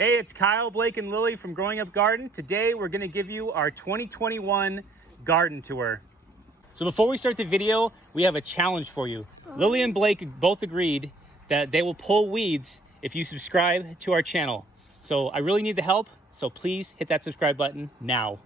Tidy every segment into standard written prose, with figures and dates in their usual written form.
Hey, it's Kyle, Blake, and Lily from Growing Up Garden. Today we're going to give you our 2021 garden tour. So before we start the video, we have a challenge for you. Lily and Blake both agreed that they will pull weeds if you subscribe to our channel. So I really need the help, so please hit that subscribe button now.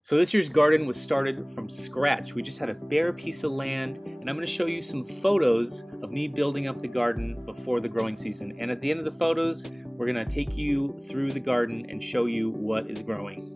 So this year's garden was started from scratch. We just had a bare piece of land, and I'm going to show you some photos of me building up the garden before the growing season. And at the end of the photos, we're going to take you through the garden and show you what is growing.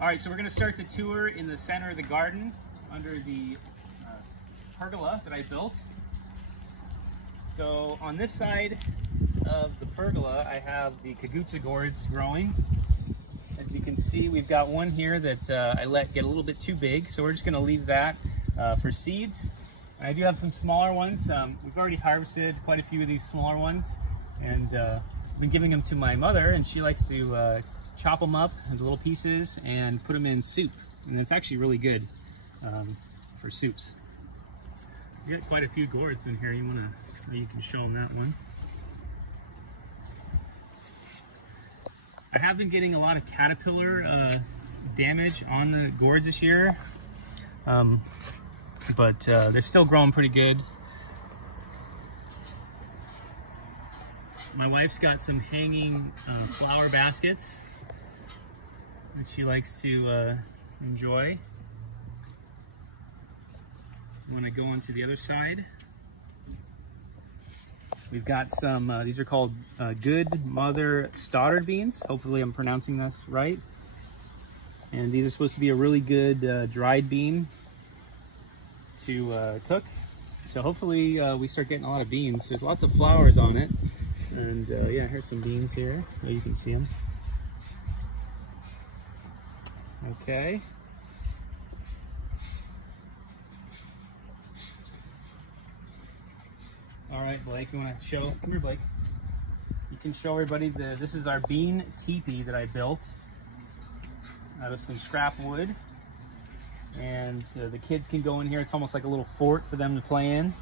All right, so we're gonna start the tour in the center of the garden under the pergola that I built. So on this side of the pergola, I have the kagutsa gourds growing. As you can see, we've got one here that I let get a little bit too big, so we're just gonna leave that for seeds. And I do have some smaller ones. We've already harvested quite a few of these smaller ones, and I've been giving them to my mother, and she likes to chop them up into little pieces and put them in soup, and it's actually really good for soups. We got quite a few gourds in here. You can show them that one. I have been getting a lot of caterpillar damage on the gourds this year, but they're still growing pretty good. My wife's got some hanging flower baskets that she likes to enjoy. When I go on to the other side, we've got some, these are called Good Mother Stoddard beans. Hopefully I'm pronouncing this right. And these are supposed to be a really good dried bean to cook. So hopefully we start getting a lot of beans. There's lots of flowers on it. And yeah, here's some beans here. There you can see them. Okay. All right, Blake, you want to show? Come here, Blake. You can show everybody this is our bean teepee that I built out of some scrap wood. And the kids can go in here. It's almost like a little fort for them to play in.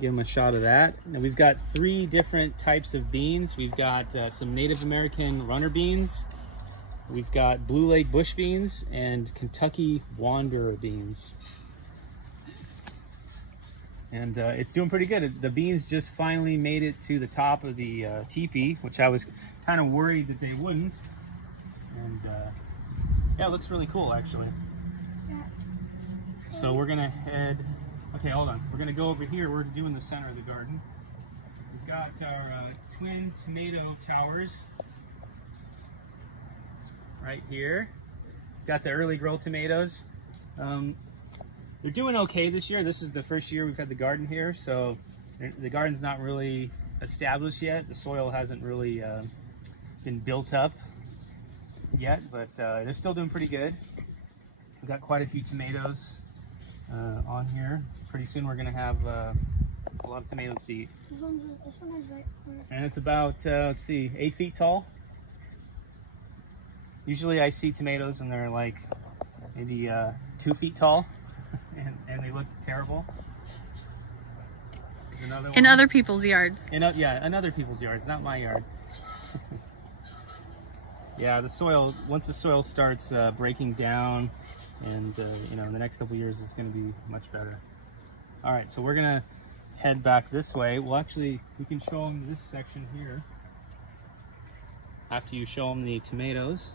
Give them a shot of that. And we've got 3 different types of beans. We've got some Native American runner beans. We've got Blue Lake bush beans and Kentucky Wanderer beans. And it's doing pretty good. The beans just finally made it to the top of the teepee, which I was kind of worried that they wouldn't. And yeah, it looks really cool, actually. So we're gonna head, okay, hold on. We're gonna go over here. We're doing the center of the garden. We've got our twin tomato towers right here. Got the early grow tomatoes. They're doing okay this year. This is the first year we've had the garden here, so the garden's not really established yet. The soil hasn't really been built up yet, but they're still doing pretty good. We've got quite a few tomatoes on here. Pretty soon we're gonna have a lot of tomatoes to eat. This one is right. And it's about, let's see, 8 feet tall. Usually I see tomatoes and they're like maybe 2 feet tall and they look terrible. In other people's yards. Yeah, in other people's yards, not my yard. Yeah, the soil, once the soil starts breaking down, and you know, in the next couple of years it's going to be much better. All right, so we're going to head back this way. Well, actually, we can show them this section here after you show them the tomatoes.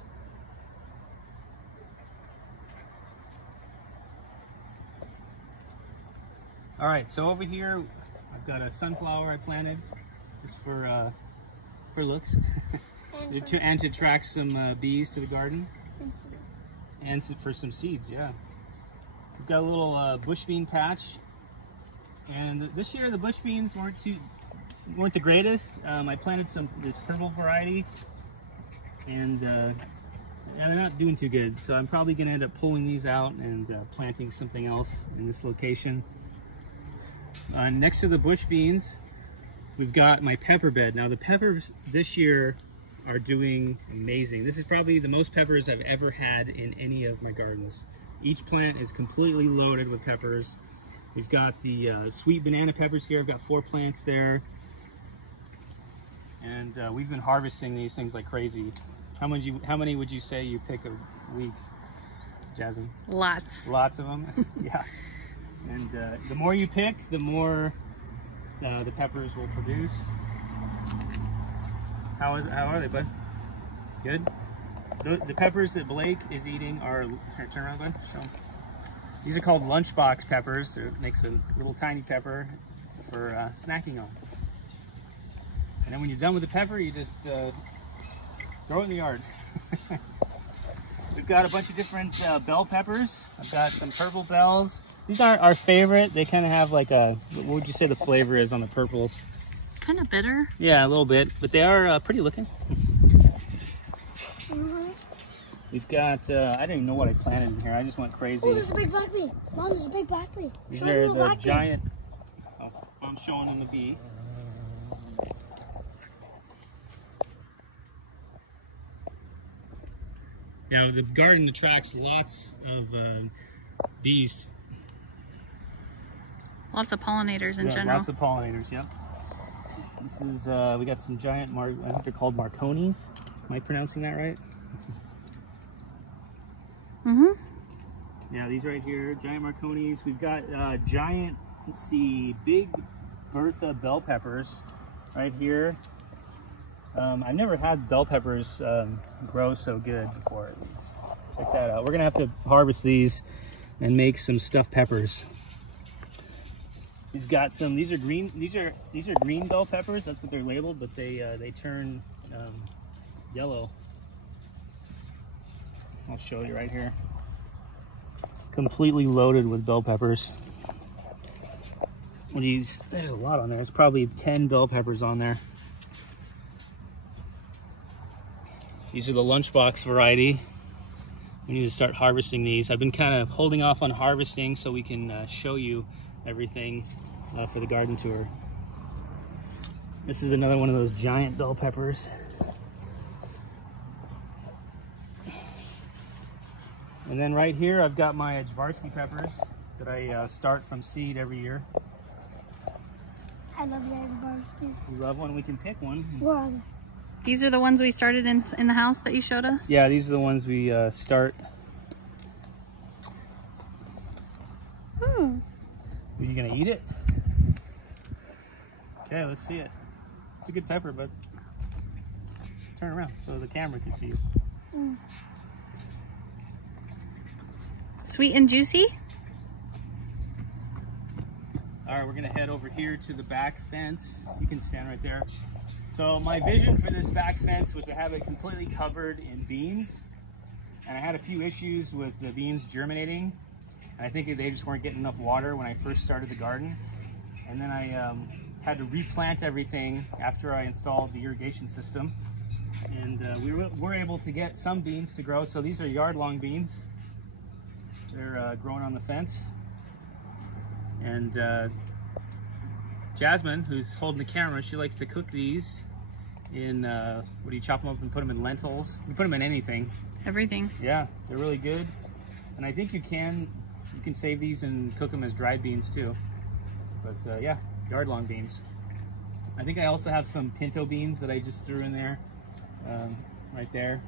All right, so over here I've got a sunflower I planted just for looks and to attract some bees to the garden. And for some seeds, yeah. We've got a little bush bean patch. And this year the bush beans weren't the greatest. I planted this purple variety, and they're not doing too good. So I'm probably going to end up pulling these out and planting something else in this location. Next to the bush beans, we've got my pepper bed. Now the peppers this year are doing amazing. This is probably the most peppers I've ever had in any of my gardens. Each plant is completely loaded with peppers. We've got the sweet banana peppers here. I've got 4 plants there. And we've been harvesting these things like crazy. How many would you say you pick a week, Jasmine? Lots. Lots of them? Yeah. And the more you pick, the more the peppers will produce. How are they, bud? Good? The peppers that Blake is eating are, here, turn around, bud, show them. These are called lunchbox peppers. It makes a little tiny pepper for snacking on. And then when you're done with the pepper, you just throw it in the yard. We've got a bunch of different bell peppers. I've got some purple bells. These aren't our favorite. They kind of have like a, what would you say the flavor is on the purples? Kind of bitter. Yeah, a little bit, but they are pretty looking. We've got, I don't even know what I planted in here. I just went crazy. Oh, there's a big black bee. Mom, there's a big black bee. These are the giant, oh, I'm showing them the bee. Now the garden attracts lots of bees. Lots of pollinators in general. Lots of pollinators, yep. This is, we got some giant, I think they're called Marconis. Am I pronouncing that right? Mm-hmm. Yeah, these right here, giant Marconis. We've got giant, let's see, big Bertha bell peppers right here. I've never had bell peppers grow so good before. Check that out. We're gonna have to harvest these and make some stuffed peppers. We've got some. These are green. These are green bell peppers. That's what they're labeled, but they turn yellow. I'll show you right here. Completely loaded with bell peppers. There's a lot on there. There's probably 10 bell peppers on there. These are the lunchbox variety. We need to start harvesting these. I've been kind of holding off on harvesting so we can show you everything for the garden tour. This is another one of those giant bell peppers. And then right here I've got my Jaworski peppers that I start from seed every year. I love your Jaworskis. You love one? We can pick one. Where are they? These are the ones we started in the house that you showed us? Yeah, these are the ones we start. Are you gonna eat it? Okay, let's see it. It's a good pepper, but turn around so the camera can see you. Sweet and juicy? All right, we're gonna head over here to the back fence. You can stand right there. So my vision for this back fence was to have it completely covered in beans. And I had a few issues with the beans germinating. And I think they just weren't getting enough water when I first started the garden. And then I had to replant everything after I installed the irrigation system. And we were able to get some beans to grow. So these are yard-long beans. They're growing on the fence. And Jasmine, who's holding the camera, she likes to cook these in, what do you chop them up and put them in lentils? You put them in anything. Everything. Yeah, they're really good. And I think you can save these and cook them as dried beans too. But yeah, yard-long beans. I think I also have some pinto beans that I just threw in there, right there.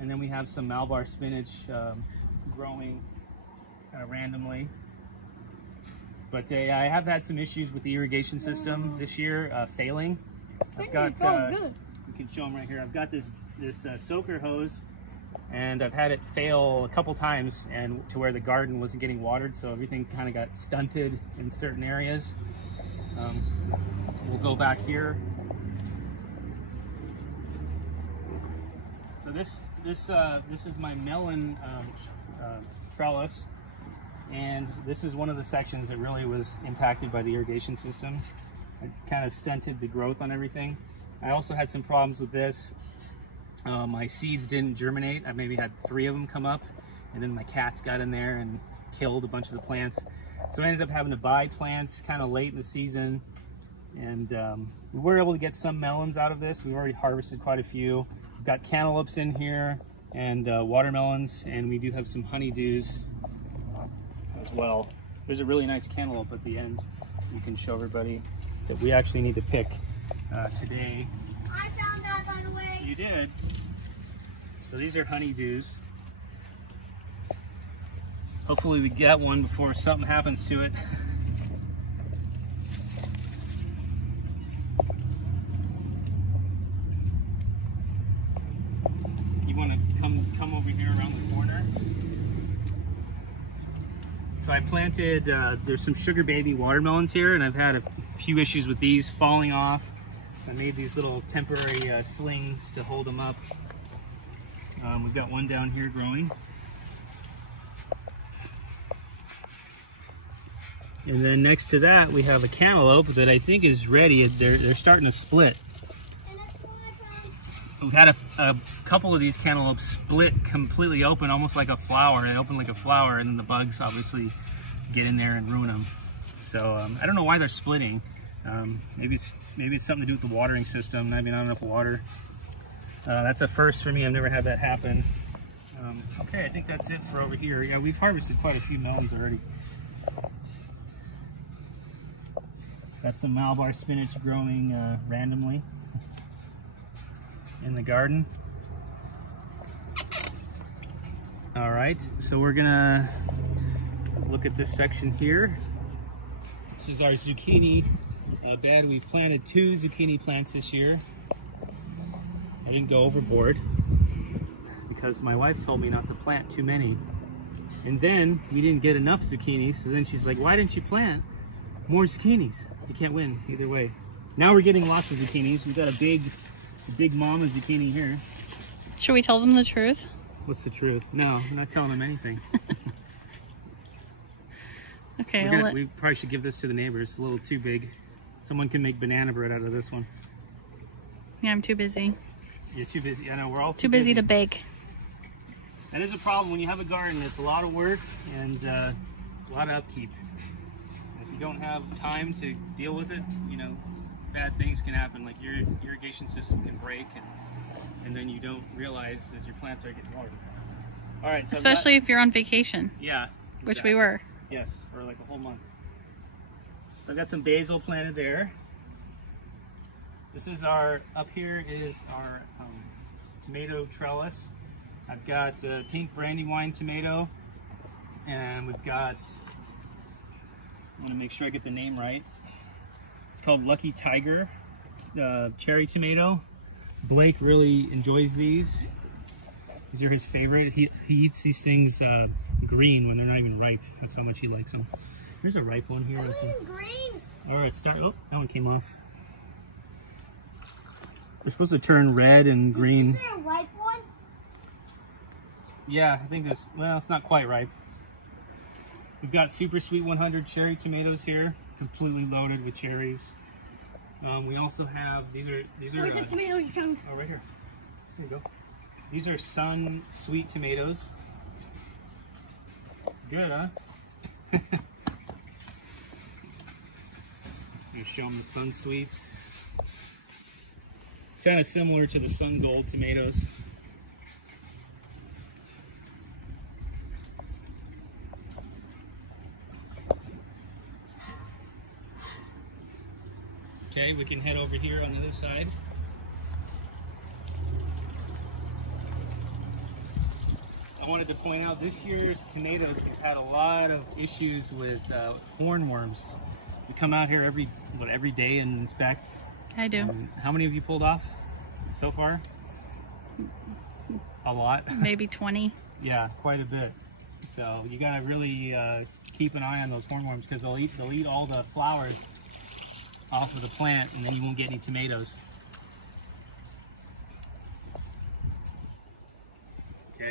And then we have some Malabar spinach growing kind of randomly. But I have had some issues with the irrigation system this year, failing. I've got, we can show them right here. I've got this soaker hose, and I've had it fail a couple times, and to where the garden wasn't getting watered, so everything kind of got stunted in certain areas. We'll go back here. So this this is my melon trellis, and this is one of the sections that really was impacted by the irrigation system. It kind of stunted the growth on everything. I also had some problems with this. My seeds didn't germinate. I maybe had 3 of them come up, and then my cats got in there and killed a bunch of the plants. So I ended up having to buy plants kind of late in the season, and we were able to get some melons out of this. We've already harvested quite a few. We've got cantaloupes in here and watermelons, and we do have some honeydews as well. There's a really nice cantaloupe at the end you can show everybody that we actually need to pick today. I found that, by the way. You did? So these are honeydews. Hopefully we get one before something happens to it. You want to come over here around the corner? So I planted, there's some sugar baby watermelons here, and I've had a few issues with these falling off. So I made these little temporary slings to hold them up. We've got one down here growing. And then next to that, we have a cantaloupe that I think is ready. They're starting to split. And that's what I found. We've had a couple of these cantaloupes split completely open, almost like a flower. They open like a flower, and then the bugs obviously get in there and ruin them. So I don't know why they're splitting. Maybe it's something to do with the watering system. Maybe not enough water. That's a first for me. I've never had that happen. Okay, I think that's it for over here. Yeah, we've harvested quite a few melons already. Got some Malabar spinach growing randomly in the garden. All right, so we're gonna look at this section here. This is our zucchini bed. We've planted 2 zucchini plants this year. I didn't go overboard because my wife told me not to plant too many. And then we didn't get enough zucchini, so then she's like, why didn't you plant more zucchinis? You can't win either way. Now we're getting lots of zucchinis. We've got a big mama zucchini here. Should we tell them the truth? What's the truth? No, I'm not telling them anything. Okay. We probably should give this to the neighbors. It's a little too big. Someone can make banana bread out of this one. Yeah, I'm too busy. You're too busy. I know, we're all Too busy to bake. That is a problem when you have a garden. It's a lot of work and a lot of upkeep. If you don't have time to deal with it, you know, bad things can happen. Like your irrigation system can break, and then you don't realize that your plants are getting watered. All right. So especially if you're on vacation. Yeah. Which we were. Yes, for like a whole month. So I've got some basil planted there. This is up here is our tomato trellis. I've got pink brandywine tomato, and we've got, I want to make sure I get the name right. It's called Lucky Tiger cherry tomato. Blake really enjoys these. These are his favorite. He eats these things green when they're not even ripe. That's how much he likes them. There's a ripe one here. Green. All right, oh, that one came off. They're supposed to turn red and green. Is this a ripe one? Yeah, I think this, well, it's not quite ripe. We've got Super Sweet 100 cherry tomatoes here, completely loaded with cherries. We also have, these are Where's the tomato you found? Oh, right here. There you go. These are Sun Sweet tomatoes. Good, huh? I'm gonna show them the Sun Sweets. It's kind of similar to the Sun Gold tomatoes. Okay, we can head over here on the other side. I wanted to point out this year's tomatoes have had a lot of issues with hornworms. We come out here every day and inspect. I do. How many have you pulled off so far? A lot. Maybe 20. Yeah, quite a bit. So you gotta really keep an eye on those hornworms because they'll eat all the flowers off of the plant, and then you won't get any tomatoes.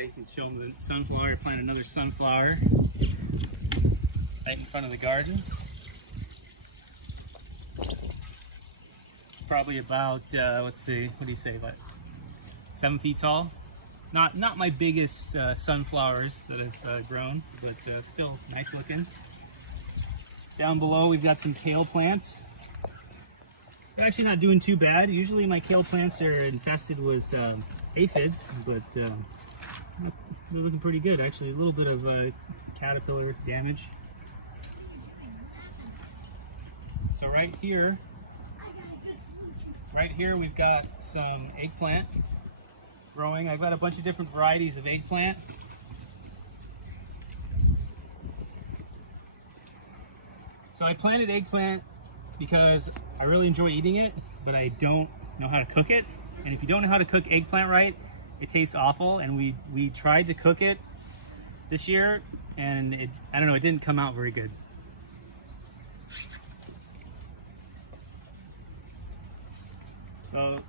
you can show them the sunflower. Plant another sunflower right in front of the garden. It's probably about, let's see, what do you say, about 7 feet tall. Not my biggest sunflowers that I've grown, but still nice looking. Down below we've got some kale plants. They're actually not doing too bad. Usually my kale plants are infested with aphids, but they're looking pretty good actually. A little bit of caterpillar damage. So right here we've got some eggplant growing. I've got a bunch of different varieties of eggplant. So I planted eggplant because I really enjoy eating it, but I don't know how to cook it. And if you don't know how to cook eggplant right, it tastes awful. And we tried to cook it this year, and I don't know, it didn't come out very good. So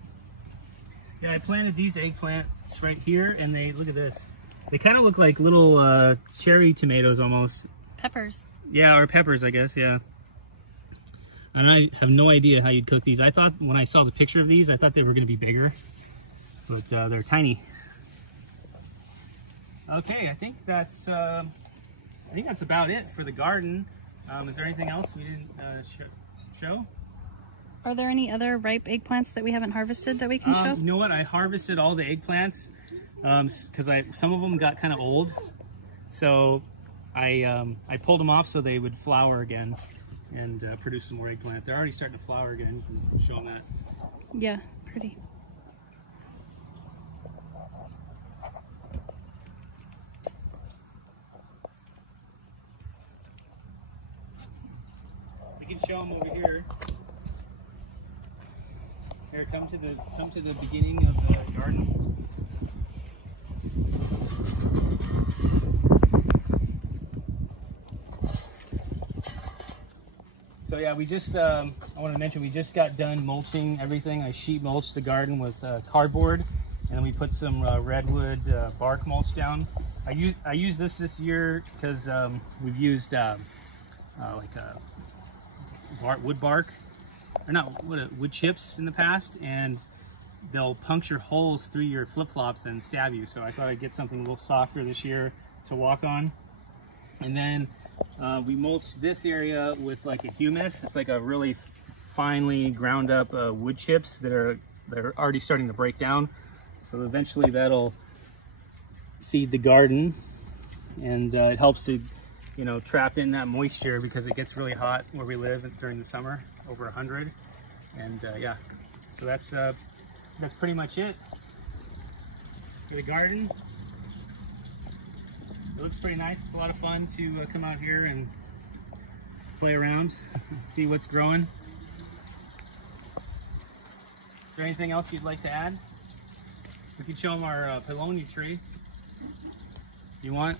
yeah, I planted these eggplants right here, and they, look at this. They kind of look like little cherry tomatoes almost. Peppers. Yeah, or peppers, I guess, yeah. And I have no idea how you'd cook these. I thought, when I saw the picture of these, I thought they were going to be bigger, but they're tiny. Okay, I think that's about it for the garden. Is there anything else we didn't show? Are there any other ripe eggplants that we haven't harvested that we can show? You know what? I harvested all the eggplants because some of them got kind of old, so I pulled them off so they would flower again and produce some more eggplant. They're already starting to flower again. You can show them that. Yeah, pretty. We can show them over here. Here, come to the beginning of the garden. So yeah, we just, I want to mention, we just got done mulching everything. I sheet mulched the garden with cardboard, and then we put some redwood bark mulch down. I used this year because we've used wood bark, or not, wood chips in the past, and they'll puncture holes through your flip-flops and stab you. So I thought I'd get something a little softer this year to walk on. And then we mulched this area with like a humus. It's like a really finely ground up wood chips that are already starting to break down. So eventually that'll seed the garden, and it helps to, you know, trap in that moisture because it gets really hot where we live during the summer, over 100. And yeah, so that's pretty much it for the garden. It looks pretty nice. It's a lot of fun to come out here and play around, see what's growing. Is there anything else you'd like to add? We can show them our paulownia tree if you want.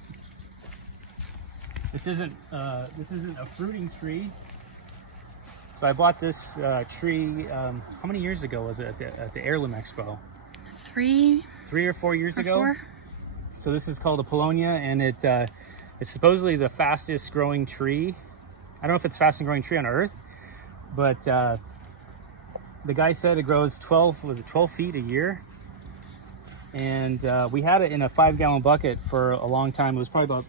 This isn't a fruiting tree. So I bought this tree, how many years ago was it at the Heirloom Expo? 3 or 4 years ago. 4. So this is called a paulownia, and it's supposedly the fastest growing tree. I don't know if it's fastest growing tree on earth, but the guy said it grows 12 feet a year. And we had it in a 5-gallon bucket for a long time. It was probably about,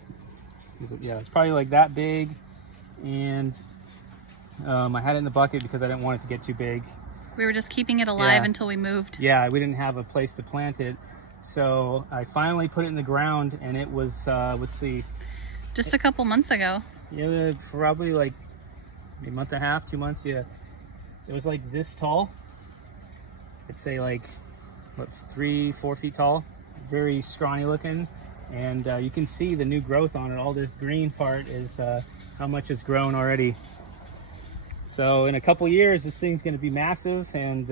it's probably like that big. And I had it in the bucket because I didn't want it to get too big. We were just keeping it alive until we moved. Yeah, we didn't have a place to plant it. So I finally put it in the ground, and it was, let's see. Just a couple months ago. Yeah, probably like a month and a half, 2 months, yeah. It was like this tall. I'd say like, what, 3-4 feet tall. Very scrawny looking. And you can see the new growth on it. All this green part is how much it's grown already. So in a couple years, this thing's gonna be massive, and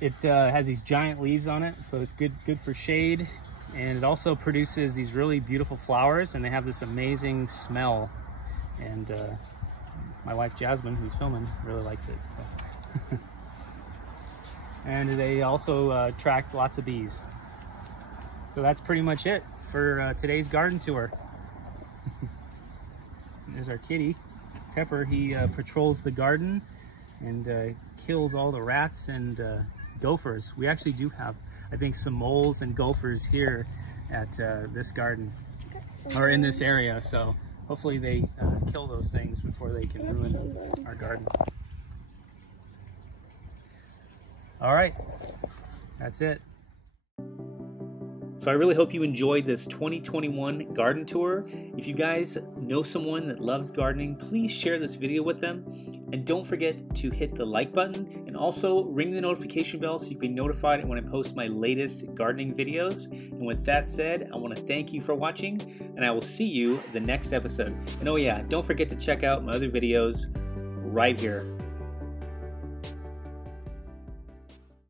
it has these giant leaves on it, so it's good for shade, and it also produces these really beautiful flowers, and they have this amazing smell. And my wife Jasmine, who's filming, really likes it. So. And they also attract lots of bees. So that's pretty much it for today's garden tour. There's our kitty, Pepper. He patrols the garden and kills all the rats and gophers. We actually do have, I think, some moles and gophers here at this garden, or in this area. So hopefully they kill those things before they can ruin our garden. All right, that's it. So I really hope you enjoyed this 2021 garden tour. If you guys know someone that loves gardening, please share this video with them. And don't forget to hit the like button and also ring the notification bell so you can be notified when I post my latest gardening videos. And with that said, I want to thank you for watching, and I will see you the next episode. And oh yeah, don't forget to check out my other videos right here.